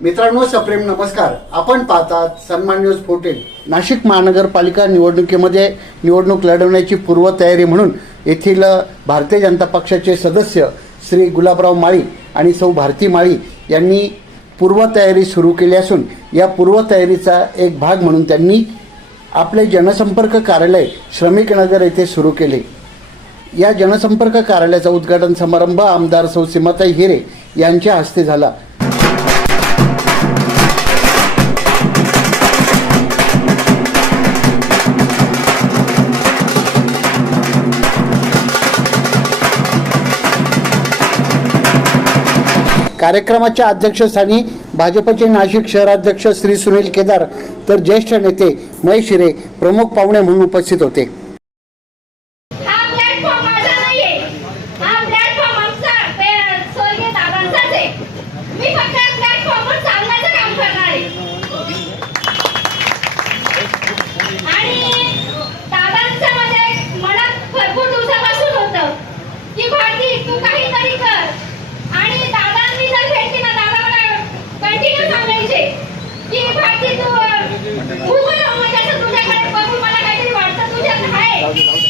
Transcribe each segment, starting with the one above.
मित्रांनो सप्रेम नमस्कार. आपण पाहतात सन्मान न्यूज फोर्टीन नाशिक महानगरपालिका निवडणुकीमध्ये निवडणूक लढवण्याची पूर्वतयारी म्हणून येथील भारतीय जनता पक्षाचे सदस्य श्री गुलाबराव माळी आणि सौ भारती माळी यांनी पूर्वतयारी सुरू केली असून या पूर्वतयारीचा एक भाग म्हणून त्यांनी आपले जनसंपर्क कार्यालय श्रमिक नगर येथे सुरू केले. या जनसंपर्क कार्यालयाचा उद्घाटन समारंभ आमदार सौ सीमाताई हिरे यांच्या हस्ते झाला. कार्यक्रमाच्या अध्यक्षस्थानी भाजपचे नाशिक शहराध्यक्ष श्री सुनील केदार तर ज्येष्ठ नेते महेश हिरे प्रमुख पाहुणे म्हणून उपस्थित होते हा प्लॅटफॉर्म माझा नाहीये हा प्लॅटफॉर्म आमचा पे- स्वर्गीय दादांचाच आहे मी फक्त या प्लॅटफॉर्मवर चालण्याचं काम करणार आहे आणि दादांचं म्हणजे मनात भरपूर दिवसापासून होतं की भारती तू काहीतरी कर आणि दादांनी जर भेटली ना दादा मला कंटिन्यू सांगायचे की भारती तू खूप म्हणजे असं तुझ्याकडे बघून मला काहीतरी वाटतं तुझ्यात आहे.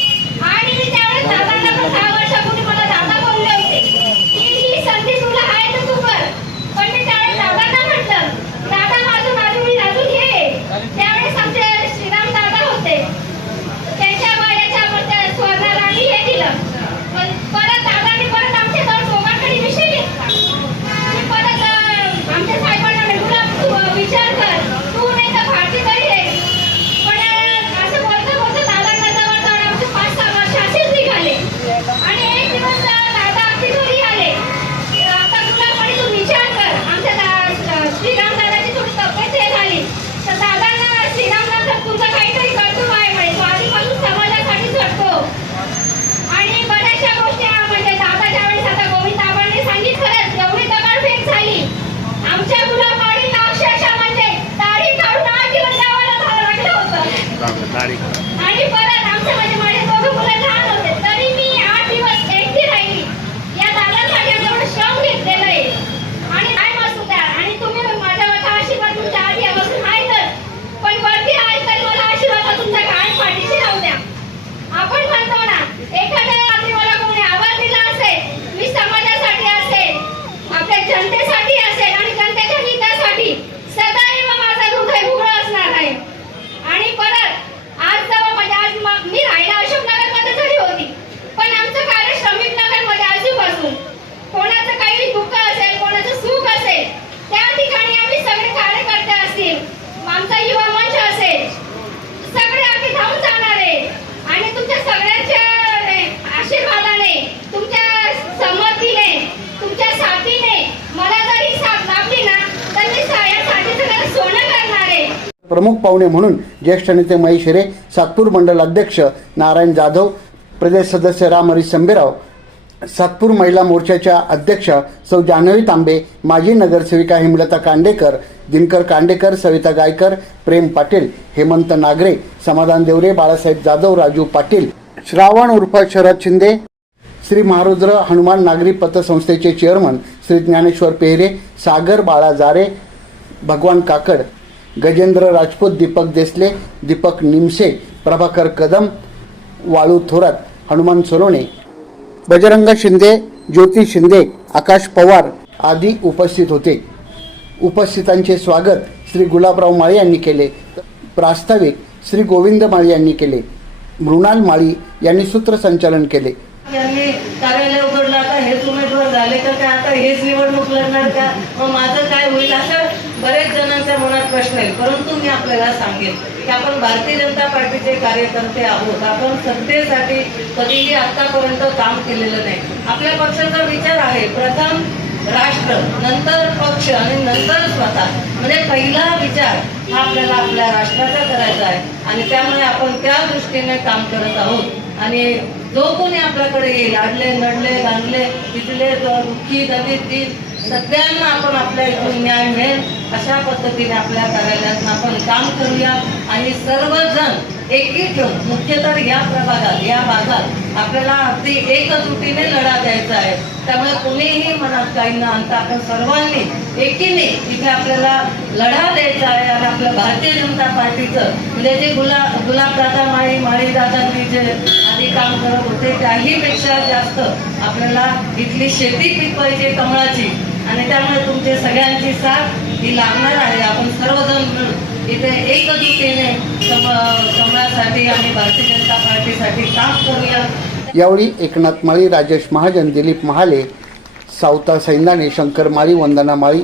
प्रमुख पाहुणे म्हणून ज्येष्ठ नेते महेश हिरे सातपूर मंडल अध्यक्ष नारायण जाधव प्रदेश सदस्य राम हरी संभेराव सातपूर महिला मोर्चाच्या अध्यक्ष सौ जान्हवी तांबे माजी नगरसेविका हेमलता कांडेकर दिनकर कांडेकर सविता गायकर प्रेम पाटील हेमंत नागरे समाधान देवरे बाळासाहेब जाधव राजू पाटील श्रावण उर्फ शरद शिंदे श्री महारुद्र हनुमान नागरी पतसंस्थेचे चेअरमन श्री ज्ञानेश्वर पेहरे सागर बाळा जारे भगवान काकड गजेंद्र राजपूत दीपक देसले दीपक निमसे प्रभाकर कदम वाळू थोरात हनुमान सोलोणे बजरंग शिंदे ज्योती शिंदे आकाश पवार आदी उपस्थित होते. उपस्थितांचे स्वागत श्री गुलाबराव माळी यांनी केले. प्रास्ताविक श्री गोविंद माळी यांनी केले. मृणाल माळी यांनी सूत्रसंचालन केले. यांनी कार्यालय उघडलं आता हेच उमेदवार झाले तर काय? आता हेच निवडणूक लढणार का? मग माझं काय होईल? असं बरेच जणांच्या मनात प्रश्न आहे. परंतु मी आपल्याला सांगेन की आपण भारतीय जनता पार्टीचे कार्यकर्ते आहोत. आपण सत्तेसाठी कधीही आतापर्यंत काम केलेलं नाही. आपल्या पक्षाचा विचार आहे प्रथम राष्ट्र नंतर पक्ष आणि नंतर स्वतः. म्हणजे पहिला विचार हा आपल्याला आपल्या राष्ट्राचा करायचा आहे. आणि त्यामुळे आपण त्या दृष्टीने काम करत आहोत. आणि जो कोणी आपल्याकडे येईल आडले नडले गांडले तिथले दुःखी दलित सगळ्यांना आपण आपल्या इथून न्याय मिळेल. अशा पद्धतीने आपल्या कार्यालयात आपण काम करूया आणि सर्वजण एकी ठेवून मुख्यतः या प्रभागात या भागात आपल्याला अगदी एकजुटीने लढा द्यायचा आहे. त्यामुळे कुणीही मनात काही न आणता आपण सर्वांनी एकीने इथे आपल्याला लढा द्यायचा आहे आणि आपल्या भारतीय जनता पार्टीचं म्हणजे जे गुला गुलाबदादा माळी माळीदादांनी जे आधी काम करत होते त्याहीपेक्षा जास्त आपल्याला इथली शेती पिकवायची कमळाची. आणि त्यामुळे तुमचे सगळ्यांची साथ ही लागणार आहे. आपण सर्वजण मिळून इथे एकजुटीने समाजासाठी आणि भारतीय जनता पार्टीसाठी काम करूया. यावेळी एकनाथ माळी राजेश महाजन दिलीप महाले सावता सैंदाणे शंकर माळी वंदना माळी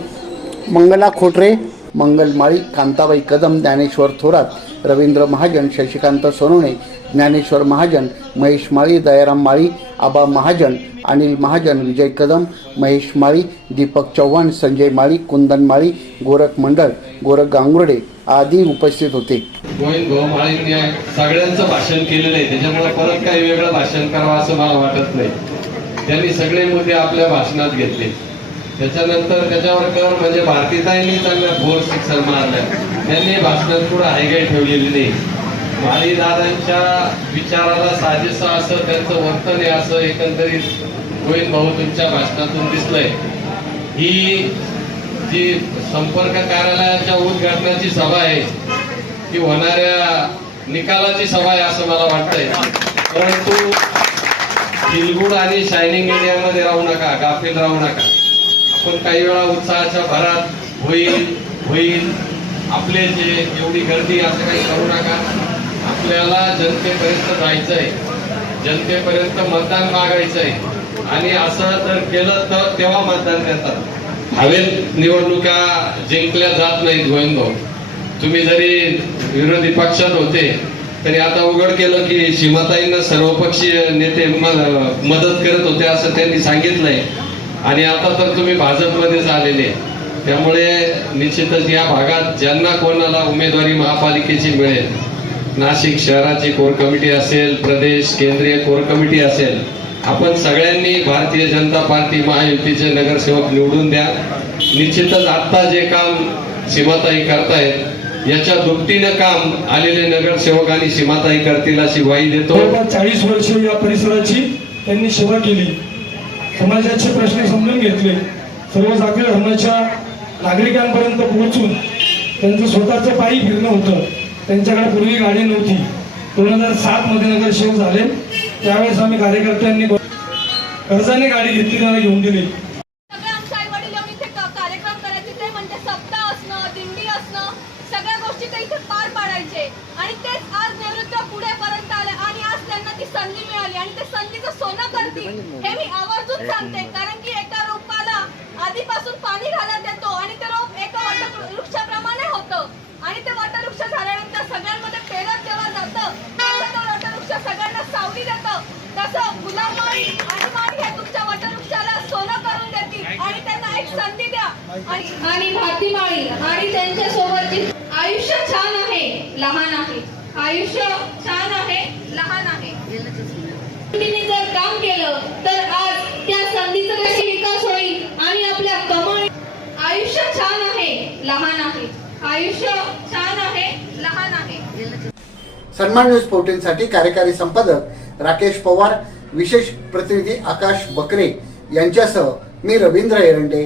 मंगला खोटरे मंगल माळी कांताबाई कदम ज्ञानेश्वर थोरात रवींद्र महाजन शशिकांत सोनवणे ज्ञानेश्वर महाजन महेश माळी दयाराम माळी आबा महाजन अनिल महाजन विजय कदम महेश माळी दीपक चव्हाण संजय माळी कुंदन माळी गोरख मंडळ गोरख गांगुर्डे आदी उपस्थित होते. सगळ्यांचं भाषण केलेलं आहे. त्याच्यामुळे परत काही वेगळं भाषण करावं असं मला वाटत नाही. त्यांनी सगळे मुद्दे आपल्या भाषणात घेतले. त्याच्यानंतर त्याच्यावर कर म्हणजे भारतीताईंनी चांगल्या भोर शिक्षण मारल्या त्यांनी भाषणात पुढे हायगाय ठेवलेली नाही. आणि दादांच्या विचाराला साजेसं असं त्यांचं वर्तन आहे असं एकंदरीत गोविंद भाऊ तुमच्या भाषणातून दिसलंय. ही जी संपर्क कार्यालयाच्या उद्घाटनाची सभा आहे ती होणाऱ्या निकालाची सभा आहे असं मला वाटतंय. परंतु दिलगुड आणि शायनिंग इंडियामध्ये राहू नका गाफील राहू नका. आपण काही वेळा उत्साहाच्या भरात होईल होईल. आपले जे एवढी गर्दी असं काही करू नका. आपल्याला जनतेपर्यंत जायचंय. जनतेपर्यंत मतदान मागायचंय. आणि असं जर केलं तर तेव्हा मतदान देतात हवेत निवडणुका जिंकल्या जात नाहीत गोविंद भाऊ तुम्ही जरी विरोधी पक्षात होते तरी आता उघड केलं की सीमाताईंना सर्वपक्षीय नेते मदत करत होते असं त्यांनी सांगितलंय. आणि आता तर तुम्ही भाजपमध्येच आलेले. त्यामुळे निश्चितच या भागात ज्यांना कोणाला उमेदवारी महापालिकेची मिळेल नाशिक शहराची कोर कमिटी असेल प्रदेश केंद्रीय कोर कमिटी असेल आपण सगळ्यांनी भारतीय जनता पार्टी महायुतीचे नगरसेवक निवडून द्या. निश्चितच आता जे काम सीमाताई करतायत याच्या दुपटीनं काम आलेले नगरसेवक आणि सीमाताई करतील अशी ग्वाही देतो. चाळीस वर्ष या परिसराची त्यांनी सेवा केली. समाजाचे प्रश्न समजून घेतले. सर्व जाती धर्माच्या नागरिकांपर्यंत पोहोचून त्यांचं स्वतःचं पायी फिरणं होतं. त्यांच्याकडे पूर्वी गाडी नव्हती. दोन हजार सात मध्ये नगरसेवक झाले. त्यावेळेस आम्ही कार्यकर्त्यांनी कर्जाने गाडी घेतली त्यांना घेऊन दिली कार्यक्रम करायचे. ते म्हणजे सप्ताह असणं दिंडी असणं सगळ्या गोष्टी ते पाडायचे. आणि तेच आज निवृत्त पुढे पर्यंत आले. आणि आज त्यांना ती संधी मिळाली. आणि ते संधीचं सोनं करतील हे मी आवर्जून सांगते. कारण की एका रोपाला आधीपासून पाणी घालत येतो आणि ते रोप एका वटवृक्षाप्रमाणे होतं आणि ते वटवृक्ष झाल्यानंतर सगळ्यांमध्ये पेरत जेव्हा जातं तसं तो वटवृक्ष सगळ्यांना सावली देतं तसं गुलाबमाळी आणि माळी हे तुमच्या वटवृक्षाला सोनं करून देतील आणि त्यांना एक संधी द्या आणि आणि भारती माळी आणि त्यांच्या सोबतची आयुष्य छान आहे लहान आहे. आयुष्य छान आहे लहान आहे. तिने जर काम केलं तर आज त्या संधीचा कशी विकास होईल आणि आपल्या कमाई आयुष्य छान आहे लहान आहे. आयुष्य छान आहे लहान आहे. सन्मान न्यूज फोर्टीनसाठी कार्यकारी संपादक राकेश पवार विशेष प्रतिनिधी आकाश बकरे यांच्यासह मी रवींद्र एरंडे